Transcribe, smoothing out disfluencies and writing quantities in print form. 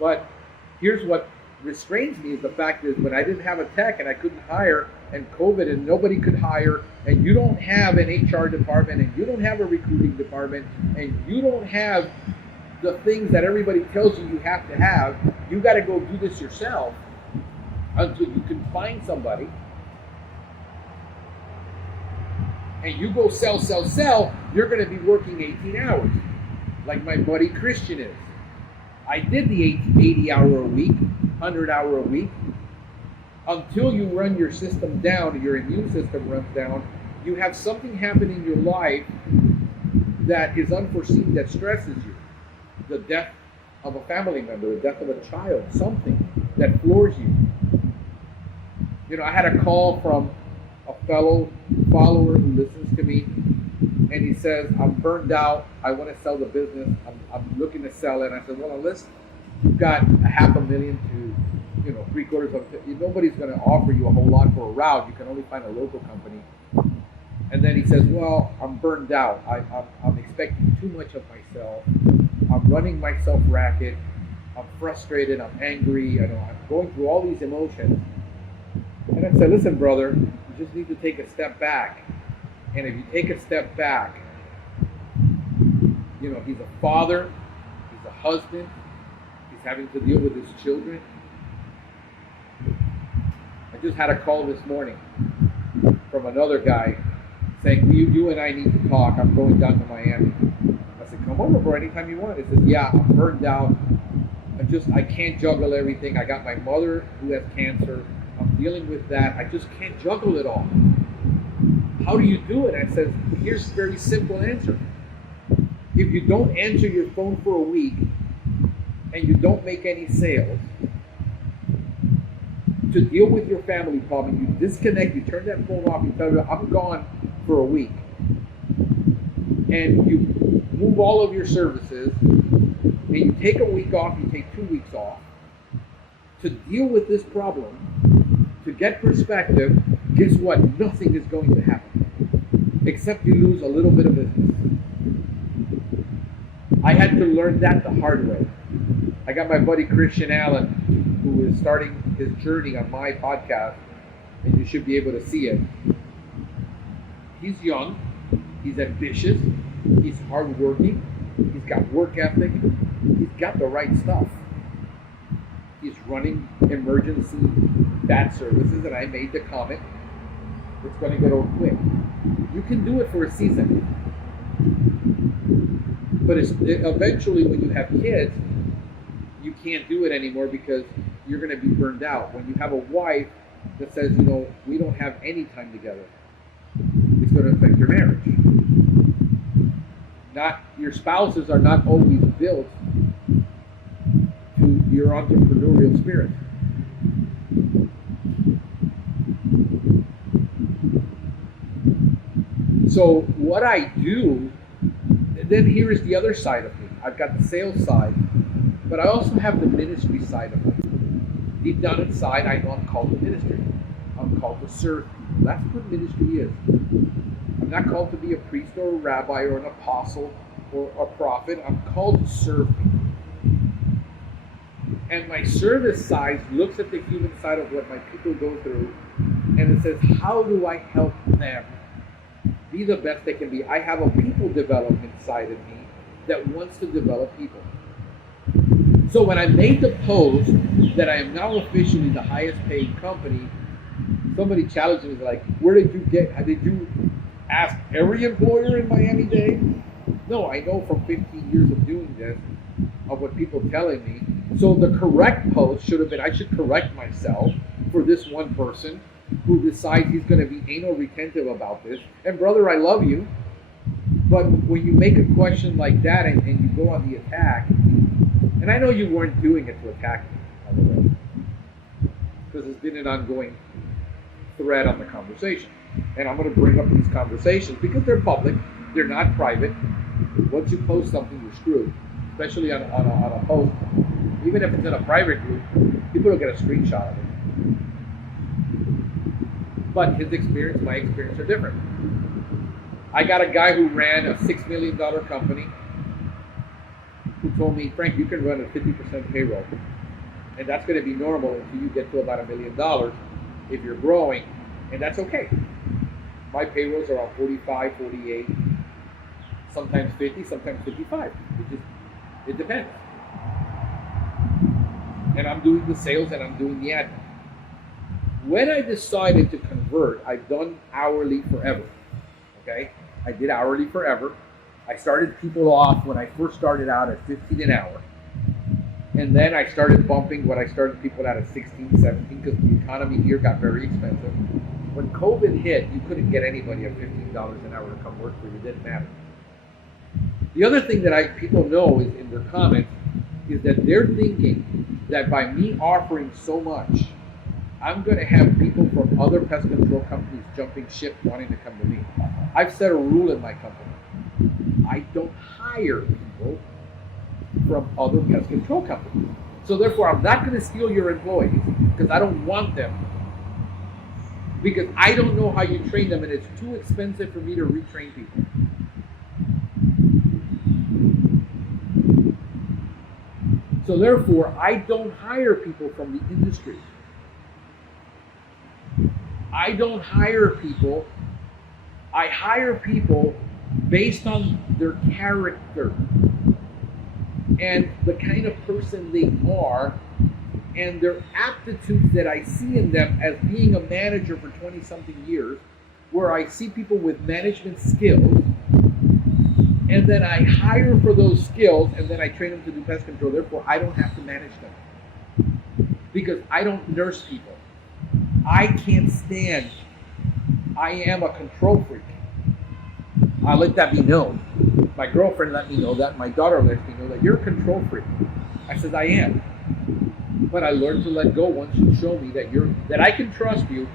But here's what restrains me is the fact is when I didn't have a tech and I couldn't hire, and COVID and nobody could hire, and you don't have an HR department, and you don't have a recruiting department, and you don't have the things that everybody tells you have to have, you got to go do this yourself until you can find somebody. And you go sell, you're going to be working 18 hours, like my buddy Christian is. I did the 80 hour a week, 100 hour a week. Until you run your system down, your immune system runs down, you have something happen in your life that is unforeseen, that stresses you. The death of a family member, the death of a child, something that floors you. You know, I had a call from a fellow follower who listens to me, and he says, I'm burned out, I want to sell the business, I'm looking to sell it. And I said, well, unless you've got $500,000 to, you know, 3/4 of it, nobody's going to offer you a whole lot for a route. You can only find a local company. And then he says, well, I'm burned out. I'm expecting too much of myself. I'm running myself ragged. I'm frustrated. I'm angry. I'm going through all these emotions. And I said, listen, brother, you just need to take a step back. And if you take a step back, you know, he's a father, he's a husband, he's having to deal with his children. I just had a call this morning from another guy saying, you and I need to talk. I'm going down to Miami. I said, come over, bro, anytime you want. He says, yeah, I'm burned out. I can't juggle everything. I got my mother who has cancer. I'm dealing with that. I just can't juggle it all. How do you do it? I said, here's a very simple answer. If you don't answer your phone for a week and you don't make any sales, to deal with your family problem, you disconnect, you turn that phone off, you tell them, I'm gone for a week. And you move all of your services, and you take a week off, you take 2 weeks off, to deal with this problem, to get perspective, guess what? Nothing is going to happen, except you lose a little bit of business. I had to learn that the hard way. I got my buddy Christian Allen, who is starting his journey on my podcast, and you should be able to see it. He's young, he's ambitious, he's hardworking, he's got work ethic, he's got the right stuff. He's running emergency bat services, and I made the comment, it's going to get old quick. You can do it for a season, but eventually when you have kids, you can't do it anymore because you're going to be burned out. When you have a wife that says, you know, we don't have any time together, it's going to affect your marriage. Your spouses are not always built to your entrepreneurial spirit. So what I do, then here is the other side of me. I've got the sales side, but I also have the ministry side of it. Deep down inside, I know I'm called to ministry. I'm called to serve people. That's what ministry is. I'm not called to be a priest or a rabbi or an apostle or a prophet. I'm called to serve people. And my service side looks at the human side of what my people go through, and it says, how do I help them be the best they can be? I have a people development side of me that wants to develop people. So when I made the post that I am now officially the highest paid company, somebody challenged me, like, where did you ask every employer in Miami-Dade? No, I know from 15 years of doing this, of what people are telling me. So the correct post should have been, I should correct myself for this one person who decides he's going to be anal retentive about this. And brother, I love you, but when you make a question like that and you go on the attack, and I know you weren't doing it to attack me, by the way, because it's been an ongoing thread on the conversation. And I'm going to bring up these conversations because they're public, they're not private. Once you post something, you're screwed, especially on a post. Even if it's in a private group, people will get a screenshot of it. But his experience, my experience are different. I got a guy who ran a $6 million company who told me, Frank, you can run a 50% payroll. And that's going to be normal until you get to about $1 million if you're growing. And that's okay. My payrolls are on 45, 48, sometimes 50, sometimes 55. It depends. And I'm doing the sales and I'm doing the admin. When I decided to convert, I've done hourly forever. Okay? I did hourly forever. I started people off when I first started out at 15 an hour. And then I started bumping when I started people out at 16, 17 because the economy here got very expensive. When COVID hit, you couldn't get anybody at $15 an hour to come work for you. It didn't matter. The other thing that people know is in their comments is that they're thinking that by me offering so much, I'm going to have people from other pest control companies jumping ship wanting to come to me. I've set a rule in my company. I don't hire people from other pest control companies. So therefore, I'm not going to steal your employees because I don't want them. Because I don't know how you train them and it's too expensive for me to retrain people. So therefore, I don't hire people from the industry. I don't hire people. I hire people based on their character and the kind of person they are and their aptitudes that I see in them as being a manager for 20-something years, where I see people with management skills, and then I hire for those skills, and then I train them to do pest control. Therefore, I don't have to manage them because I don't nurse people. I can't stand. I am a control freak. I let that be known. My girlfriend let me know that. My daughter let me know that you're a control freak. I said, I am. But I learned to let go once you show me that I can trust you